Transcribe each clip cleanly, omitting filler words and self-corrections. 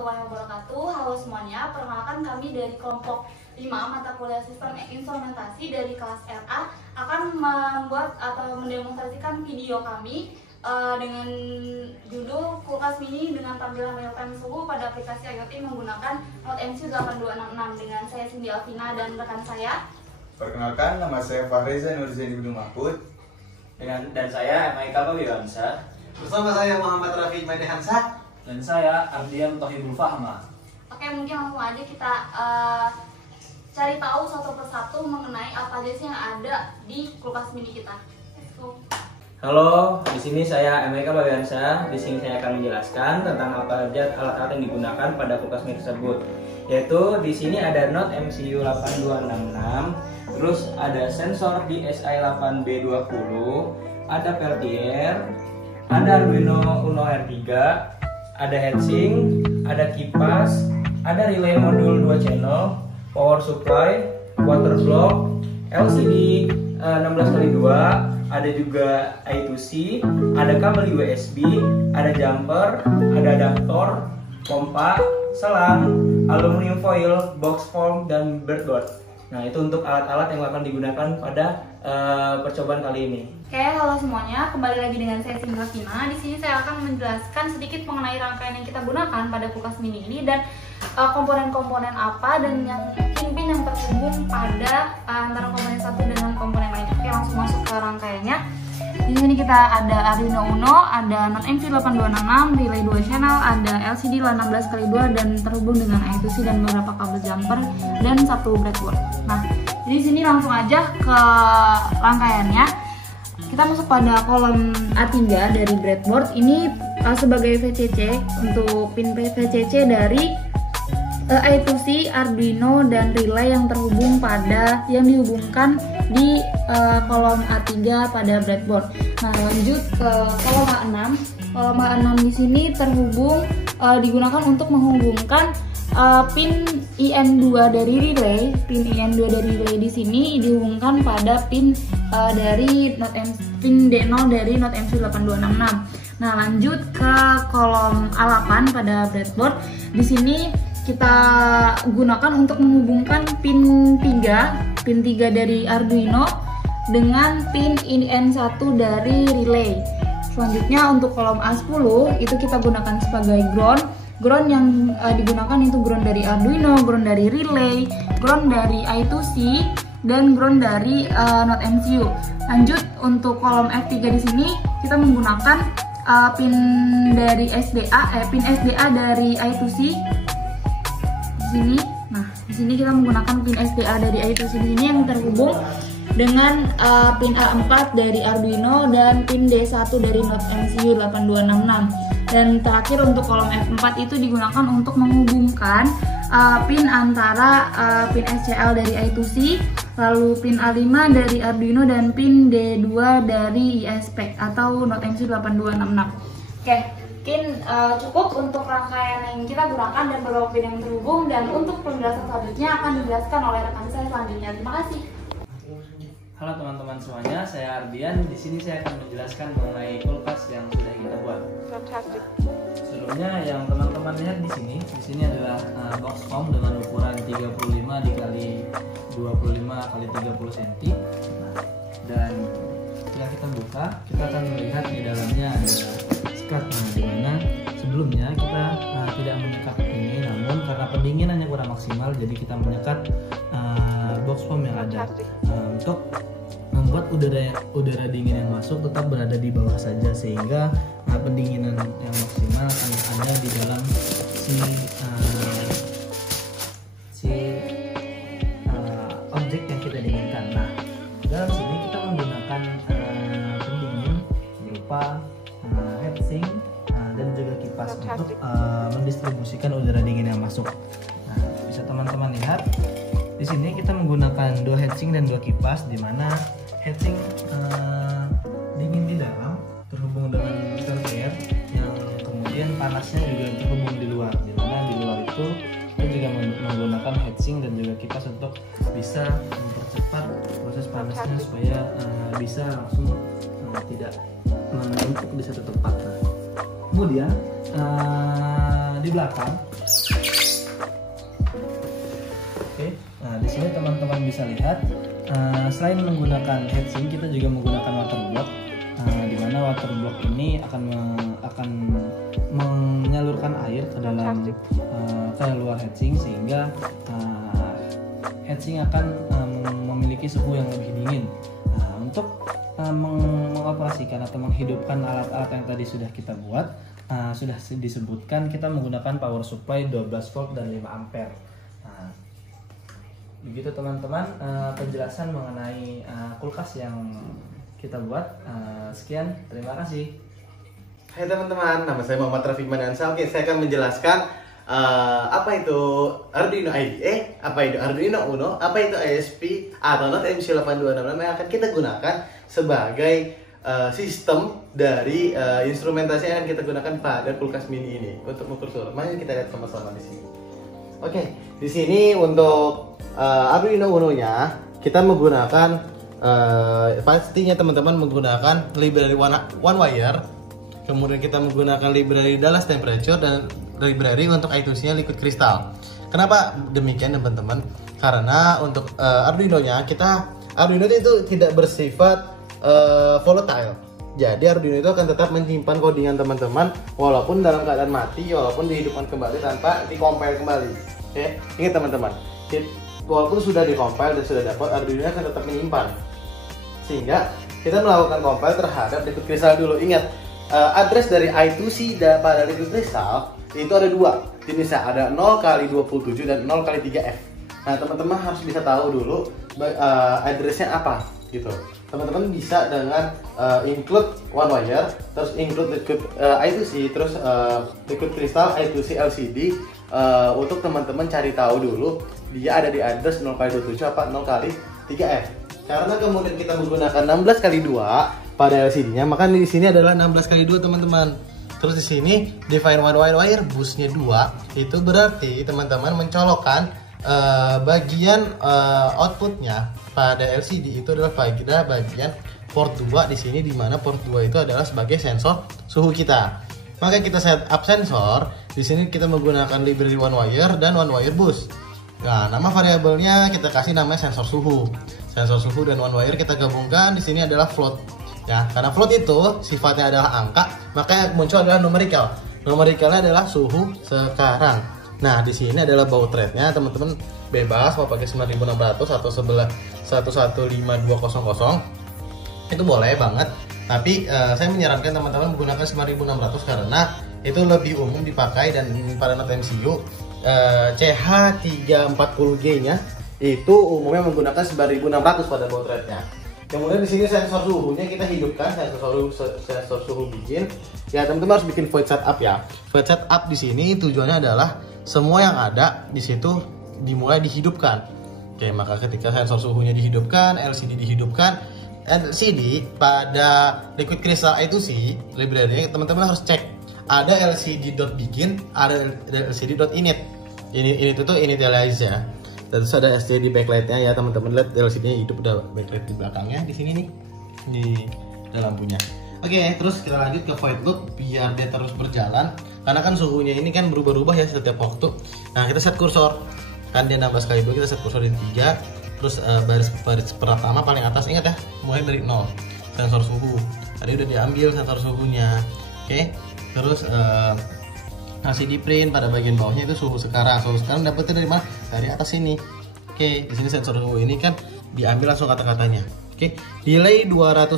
warahmatullahi wabarakatuh. Halo semuanya, perkenalkan kami dari kelompok 5 mata kuliah sistem instrumentasi dari kelas RA akan membuat atau mendemonstrasikan video kami dengan judul kulkas mini dengan tampilan real time suhu pada aplikasi IoT menggunakan Note MC8266 dengan saya Cindy Alvina dan rekan saya. Perkenalkan, nama saya Fahreza Nurzaini Ibnu Mahfud. Dan saya Maika Wiwansa. Bersama saya Muhammad Rafi Maidi Hansa. Dan saya Ardian Tohibul Fahma. Oke, mungkin langsung aja kita cari tahu satu persatu mengenai apa aja sih yang ada di kulkas mini kita. Let's go. Halo, di sini saya Maika Wiwansa. Di sini saya akan menjelaskan tentang apa saja alat-alat yang digunakan pada kulkas mini tersebut. Yaitu di sini ada Note MCU 8266, terus ada sensor DSi 8B20, ada Peltier, ada Arduino Uno R3, ada heatsink, ada kipas, ada relay modul 2 channel, power supply, water block, LCD 16x2, ada juga I2C, ada kabel USB, ada jumper, ada adaptor, pompa, selang, aluminium foil, box form, dan breadboard. Nah, itu untuk alat-alat yang akan digunakan pada percobaan kali ini. Oke, halo semuanya, kembali lagi dengan saya Cindy Alvina. Di sini saya akan menjelaskan sedikit mengenai rangkaian yang kita gunakan pada kulkas mini ini dan komponen-komponen apa dan yang pin-pin yang terhubung pada antara komponen satu dengan komponen lain. Oke, langsung masuk ke rangkaiannya. Di sini kita ada Arduino Uno, ada Note MC8266, relay 2 channel, ada LCD 16x2 dan terhubung dengan I2C dan beberapa kabel jumper dan satu breadboard. Nah, di sini langsung aja ke rangkaiannya. Kita masuk pada kolom A3 dari breadboard. Ini sebagai VCC untuk pin VCC dari I2C, Arduino, dan relay yang dihubungkan di kolom A3 pada breadboard. Nah, lanjut ke kolom A6. Kolom A6 di sini digunakan untuk menghubungkan pin IN2 dari relay. Pin IN2 dari relay di sini dihubungkan pada pin pin D0 dari Note MC8266. Nah, lanjut ke kolom A8 pada breadboard. Di sini kita gunakan untuk menghubungkan pin 3 dari Arduino dengan pin IN1 dari relay. Selanjutnya untuk kolom A10 itu kita gunakan sebagai ground. Ground yang digunakan itu ground dari Arduino, ground dari relay, ground dari I2C, dan ground dari Note MCU. Lanjut untuk kolom F3 di sini kita menggunakan pin dari pin SDA dari I2C. Di sini kita menggunakan pin SDA dari I2C di sini yang terhubung dengan pin A4 dari Arduino dan pin D1 dari Note MCU 8266. Dan terakhir untuk kolom F4 itu digunakan untuk menghubungkan pin antara pin SCL dari I2C, lalu pin A5 dari Arduino dan pin D2 dari ISP atau Note MCU 8266. Oke. Mungkin cukup untuk rangkaian yang kita gunakan dan beberapa pin yang terhubung, dan untuk penjelasan selanjutnya akan dijelaskan oleh rekan saya selanjutnya. Terima kasih. Halo teman-teman semuanya, saya Ardian. Di sini saya akan menjelaskan mengenai kulkas yang sudah kita buat. Sebelumnya yang teman-teman lihat di sini adalah box form dengan ukuran 35 dikali 25 kali 30 cm. Dan setelah kita buka, kita akan melihat di dalamnya ada sekat. Nah, dimana sebelumnya kita tidak menyekat ini, namun karena pendinginannya kurang maksimal, jadi kita menyekat box form yang ada untuk membuat udara dingin yang masuk tetap berada di bawah saja, sehingga pendinginan yang maksimal akan ada di dalam objek yang kita dinginkan. Nah, dalam sini kita menggunakan pendingin berupa heatsink dan juga kipas untuk mendistribusikan udara dingin yang masuk. Nah, bisa teman-teman lihat di sini kita menggunakan 2 heatsink dan 2 kipas, di mana heatsink dingin di dalam terhubung dengan peltier yang kemudian panasnya juga terhubung di luar, di mana di luar itu kita juga menggunakan heatsink dan juga kipas untuk bisa mempercepat proses panasnya supaya bisa langsung tidak menumpuk di satu tempat. Kemudian di belakang. Oke, nah di sini teman-teman bisa lihat selain menggunakan heatsink kita juga menggunakan waterblock. Di mana waterblock ini akan menyalurkan air ke dalam ke luar heatsink sehingga heatsink akan memiliki suhu yang lebih dingin. Untuk mengoperasikan atau menghidupkan alat-alat yang tadi sudah kita buat, sudah disebutkan kita menggunakan power supply 12 volt dan 5 ampere. Begitu teman-teman penjelasan mengenai kulkas yang kita buat. Sekian, terima kasih. Hai teman-teman, nama saya Muhammad Rafiq Manansal. Oke, saya akan menjelaskan apa itu Arduino IDE, apa itu Arduino Uno, apa itu ISP atau Not MC8266 yang akan kita gunakan sebagai sistem dari instrumentasi yang kita gunakan pada kulkas mini ini untuk mengukur suhu. Mari kita lihat sama-sama di sini. Oke, di sini untuk Arduino Uno-nya kita menggunakan pastinya teman-teman menggunakan library one wire, kemudian kita menggunakan library Dallas Temperature dan library untuk I2C-nya liquid crystal. Kenapa demikian teman-teman? Karena untuk Arduino-nya Arduino itu tidak bersifat volatile. Jadi Arduino itu akan tetap menyimpan codingan teman-teman walaupun dalam keadaan mati, walaupun dihidupkan kembali tanpa dikompil kembali. Oke, ingat teman-teman, walaupun sudah dikompil dan sudah dapat, Arduino akan tetap menyimpan. Sehingga kita melakukan compile terhadap liquid crystal dulu. Ingat, address dari I2C pada liquid crystal itu ada dua jenisnya, ada 0x27 dan 0x3F. Nah teman-teman harus bisa tahu dulu addressnya apa gitu. Teman-teman bisa dengan include one wire, terus include liquid I2C, terus liquid crystal I2C LCD untuk teman-teman cari tahu dulu dia ada di address 0x27 apa 0x3F. Karena kemudian kita menggunakan 16x2 pada LCD-nya, maka di sini adalah 16x2 teman-teman. Terus di sini define one wire busnya 2, itu berarti teman-teman mencolokkan bagian outputnya pada LCD itu adalah bagian port 2 di sini, di mana port 2 itu adalah sebagai sensor suhu kita. Maka kita setup sensor. Di sini kita menggunakan library one wire dan one wire bus. Nah, nama variabelnya kita kasih namanya sensor suhu. Sensor suhu dan one wire kita gabungkan, di sini adalah float. Ya, karena float itu sifatnya adalah angka, maka muncul adalah numerical. Numerikalnya adalah suhu sekarang. Nah, di sini adalah baud rate-nya, teman-teman bebas mau pakai 9600 atau 115200. Itu boleh banget. Tapi saya menyarankan teman-teman menggunakan 9600 karena itu lebih umum dipakai, dan pada Not MCU CH340G-nya itu umumnya menggunakan 9600 pada baud rate-nya. Kemudian di sini sensor suhunya kita hidupkan, sensor suhu bikin. Ya, teman-teman harus bikin void setup ya. Void setup di sini tujuannya adalah semua yang ada di situ dimulai dihidupkan. Oke, maka ketika sensor suhunya dihidupkan, LCD dihidupkan, LCD pada liquid crystal I2C library teman-teman harus cek ada LCD.begin, ada LCD.init. Ini itu initialize ya. Terus ada STD backlight-nya ya teman-teman, lihat LCD-nya hidup, udah backlight di belakangnya di sini nih, di dalam lampunya. Oke, terus kita lanjut ke void loop biar dia terus berjalan, karena kan suhunya ini kan berubah-ubah ya setiap waktu. Nah, kita set kursor, kan dia 16x2, kita set kursor di 3, terus baris pertama paling atas, ingat ya, mulai dari 0, sensor suhu. Tadi udah diambil sensor suhunya. Oke, terus masih di print pada bagian bawahnya itu suhu sekarang. Suhu sekarang dapetnya dari mana? Dari atas sini. Oke, di sini sensor suhu ini kan diambil langsung kata-katanya. Oke, delay 2000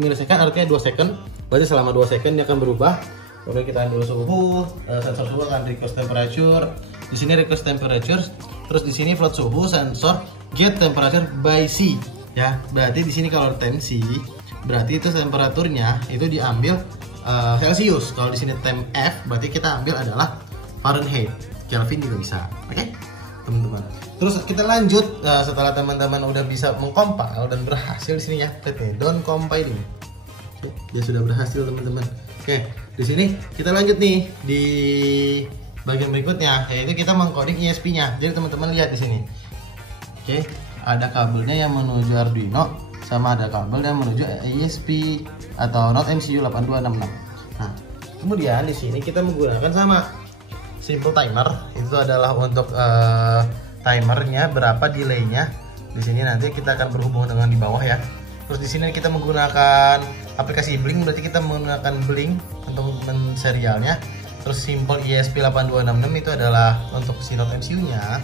milisecond artinya 2 second. Berarti selama 2 second dia akan berubah. Kemudian kita ambil suhu, sensor suhu akan request temperature. Di sini request temperature, terus di sini float suhu, sensor get temperature by C. Ya, berarti di sini kalau temp C, berarti itu temperaturnya itu diambil Celsius. Kalau di sini temp F, berarti kita ambil adalah Fahrenheit. Kelvin juga bisa. Oke, teman-teman. Terus kita lanjut setelah teman-teman udah bisa mengcompile dan berhasil di sini ya. Lihat nih, down compiling. Oke, dia sudah berhasil teman-teman. Oke, di sini kita lanjut nih di bagian berikutnya, yaitu kita mengcoding ISP-nya. Jadi teman-teman lihat di sini. Oke, ada kabelnya yang menuju Arduino, sama ada kabel yang menuju ISP atau Not MCU 8266. Nah, kemudian di sini kita menggunakan sama simple timer. Itu adalah untuk timernya berapa delaynya. Di sini nanti kita akan berhubung dengan di bawah ya. Terus di sini kita menggunakan aplikasi Blink, berarti kita menggunakan Blink untuk serialnya. Terus simple ESP8266 itu adalah untuk si Note MCU-nya.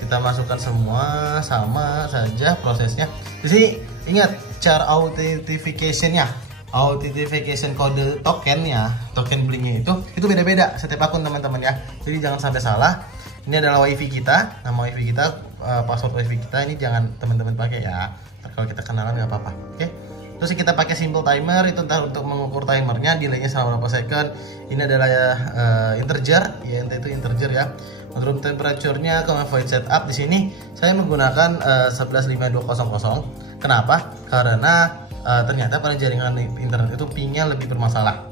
Kita masukkan semua sama saja prosesnya. Di sini ingat cara authentication-nya. Authentication kode tokennya, token Blink-nya itu beda-beda setiap akun teman-teman ya. Jadi jangan sampai salah. Ini adalah WiFi kita, nama WiFi kita, password WiFi kita ini jangan teman-teman pakai ya. Kalau kita kenalan nggak apa-apa, oke? Terus kita pakai simple timer itu entah untuk mengukur timernya, delaynya selama berapa second. Ini adalah integer, ya itu integer ya. Untuk temperature-nya, kalau void setup di sini saya menggunakan 115200. Kenapa? Karena ternyata pada jaringan internet itu pingnya lebih bermasalah.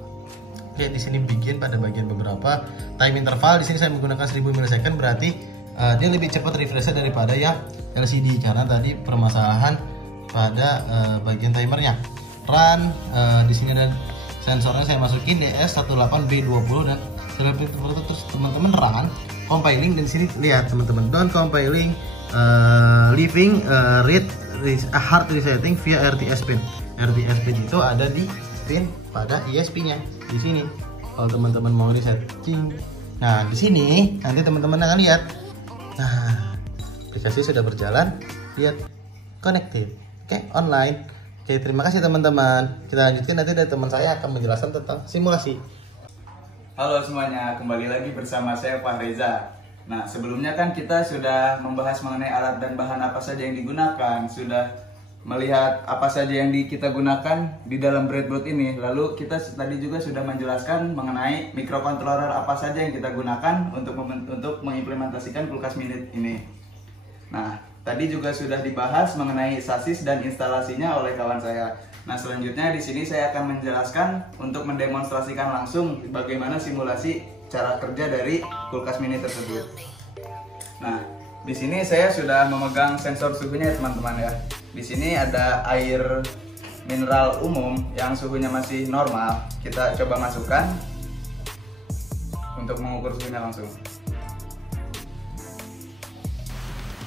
Oke, di sini bikin pada bagian beberapa time interval. Di sini saya menggunakan 1000 ms, berarti dia lebih cepat refresh daripada yang LCD karena tadi permasalahan pada bagian timernya. Run di sini ada sensornya, saya masukin DS18B20 dan setelah itu terus teman-teman run compiling. Dan sini lihat teman-teman, down compiling leaving read hard resetting via RTS pin. RTS pin itu ada di pin pada ESP-nya di sini. Kalau teman-teman mau resetting, nah di sini nanti teman-teman akan lihat. Nah, aplikasi sudah berjalan, lihat connected. Oke, online. Oke, terima kasih teman-teman. Kita lanjutkan, nanti dari teman saya akan menjelaskan tentang simulasi. Halo semuanya, kembali lagi bersama saya Fahreza. Nah, sebelumnya kan kita sudah membahas mengenai alat dan bahan apa saja yang digunakan, sudah melihat apa saja yang kita gunakan di dalam breadboard ini. Lalu kita tadi juga sudah menjelaskan mengenai microcontroller apa saja yang kita gunakan untuk mengimplementasikan kulkas mini ini. Nah, tadi juga sudah dibahas mengenai sasis dan instalasinya oleh kawan saya. Nah, selanjutnya di sini saya akan menjelaskan untuk mendemonstrasikan langsung bagaimana simulasi cara kerja dari kulkas mini tersebut. Nah, di sini saya sudah memegang sensor suhunya teman-teman ya. Di sini ada air mineral umum yang suhunya masih normal. Kita coba masukkan untuk mengukur suhunya langsung.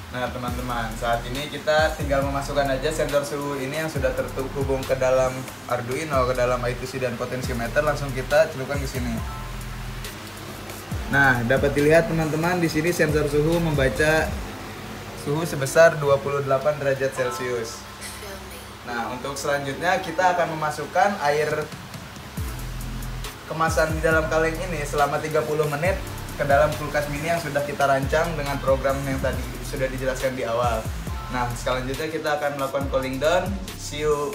Nah teman-teman, saat ini kita tinggal memasukkan aja sensor suhu ini yang sudah terhubung ke dalam Arduino, ke dalam I2C dan potensiometer, langsung kita celupkan ke sini. Nah, dapat dilihat teman-teman, di sini sensor suhu membaca suhu sebesar 28 derajat Celcius. Nah, untuk selanjutnya kita akan memasukkan air kemasan di dalam kaleng ini selama 30 menit ke dalam kulkas mini yang sudah kita rancang dengan program yang tadi sudah dijelaskan di awal. Nah, selanjutnya kita akan melakukan cooling down. See you.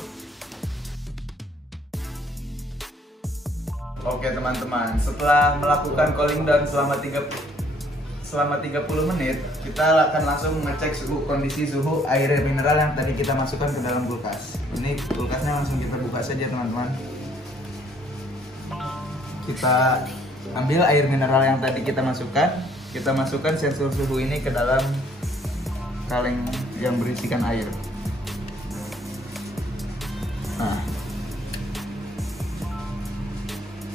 Oke teman-teman, setelah melakukan cooling down selama 30 menit, kita akan langsung mengecek kondisi suhu air mineral yang tadi kita masukkan ke dalam kulkas. Ini kulkasnya langsung kita buka saja teman-teman. Kita ambil air mineral yang tadi kita masukkan sensor suhu ini ke dalam kaleng yang berisikan air. Nah,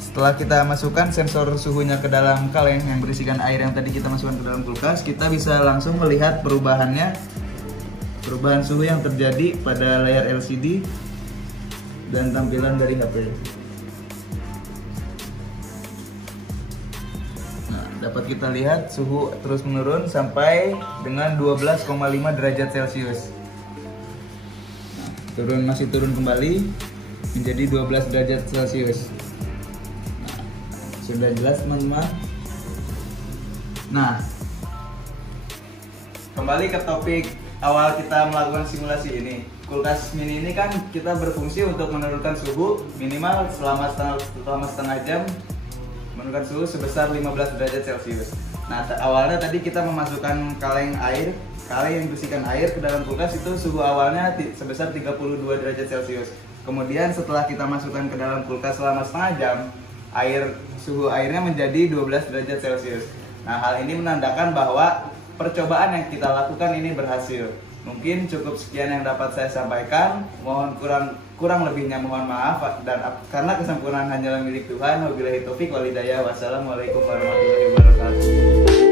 setelah kita masukkan sensor suhunya ke dalam kaleng yang berisikan air yang tadi kita masukkan ke dalam kulkas, kita bisa langsung melihat perubahan suhu yang terjadi pada layar LCD dan tampilan dari HP. Nah, dapat kita lihat suhu terus menurun sampai dengan 12,5 derajat Celcius. Nah, masih turun kembali menjadi 12 derajat Celcius. Sudah jelas teman-teman. Nah, kembali ke topik awal kita melakukan simulasi ini. Kulkas mini ini kan kita berfungsi untuk menurunkan suhu minimal selama setengah jam, menurunkan suhu sebesar 15 derajat Celcius. Nah, awalnya tadi kita memasukkan kaleng yang berisikan air ke dalam kulkas, itu suhu awalnya sebesar 32 derajat Celcius. Kemudian setelah kita masukkan ke dalam kulkas selama setengah jam, suhu airnya menjadi 12 derajat Celcius. Nah, hal ini menandakan bahwa percobaan yang kita lakukan ini berhasil. Mungkin cukup sekian yang dapat saya sampaikan. Mohon kurang lebihnya mohon maaf, dan karena kesempurnaan hanyalah milik Tuhan. Wabillahi taufik wal hidayah. Wassalamualaikum warahmatullahi wabarakatuh.